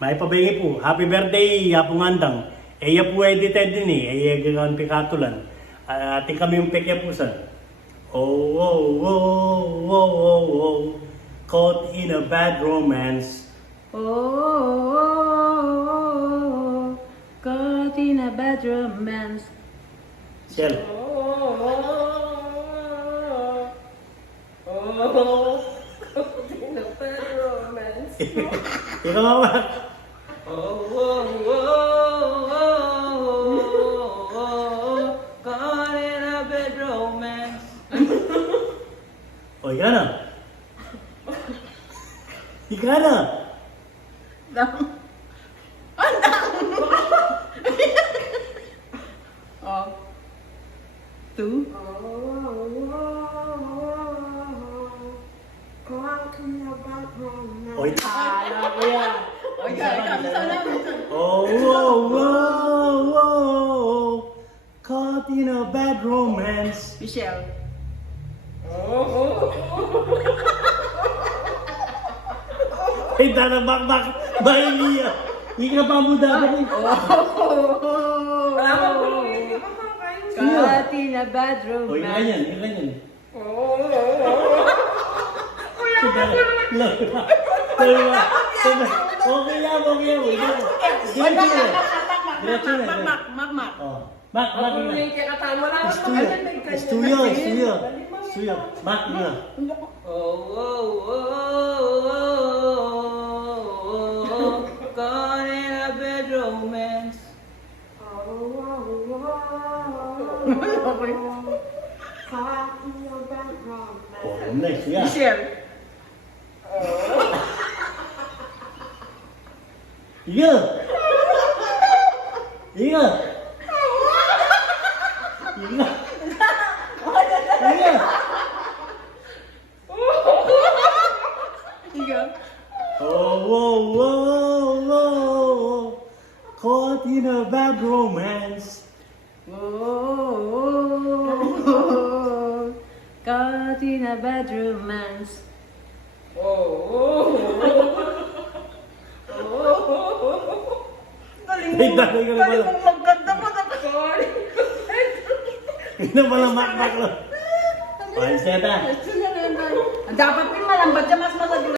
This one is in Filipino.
May pabengi po. Happy birthday, Apong Andang. Iya po ay edited din eh. Iya gagawin pikatulan. Ati kami yung pekyapusan. Oh, oh, oh, oh, oh, oh. Caught in a bad romance. Oh, caught in a bad romance. Shell. Caught in a bad romance. Ikaw nga. Caught in a bad romance. O, ika na. Ika na. Oh. Two. Caught in a bad romance. O, Alam ko yan. Okay, isa lang. oh, oh, oh, oh. Caught in a bad romance. Michelle. Hey, dana bak. Bahiliya. Hindi ka pa muda ba rin? Wala mo po hindi makakain. Caught in a bad O, ika romance. yan. Ika yan. Okay lang, okay lang. Diretso na. Mak. Oh. Mak, mak Ako na. yung kakatama lang. Stuyo. Mak na. Caught in a bad romance. Oh, next, yeah. Michelle. Iya. Iya. Iya. Iya. Tiga. Oh, whoa, whoa, whoa. Caught in a bad romance. Oh, caught in a bad romance. Galing Ay, dami ka na pala. mong magkanta mo. Hindi na pala mak lang. Panseta. Dapat din malambat siya mas masagla.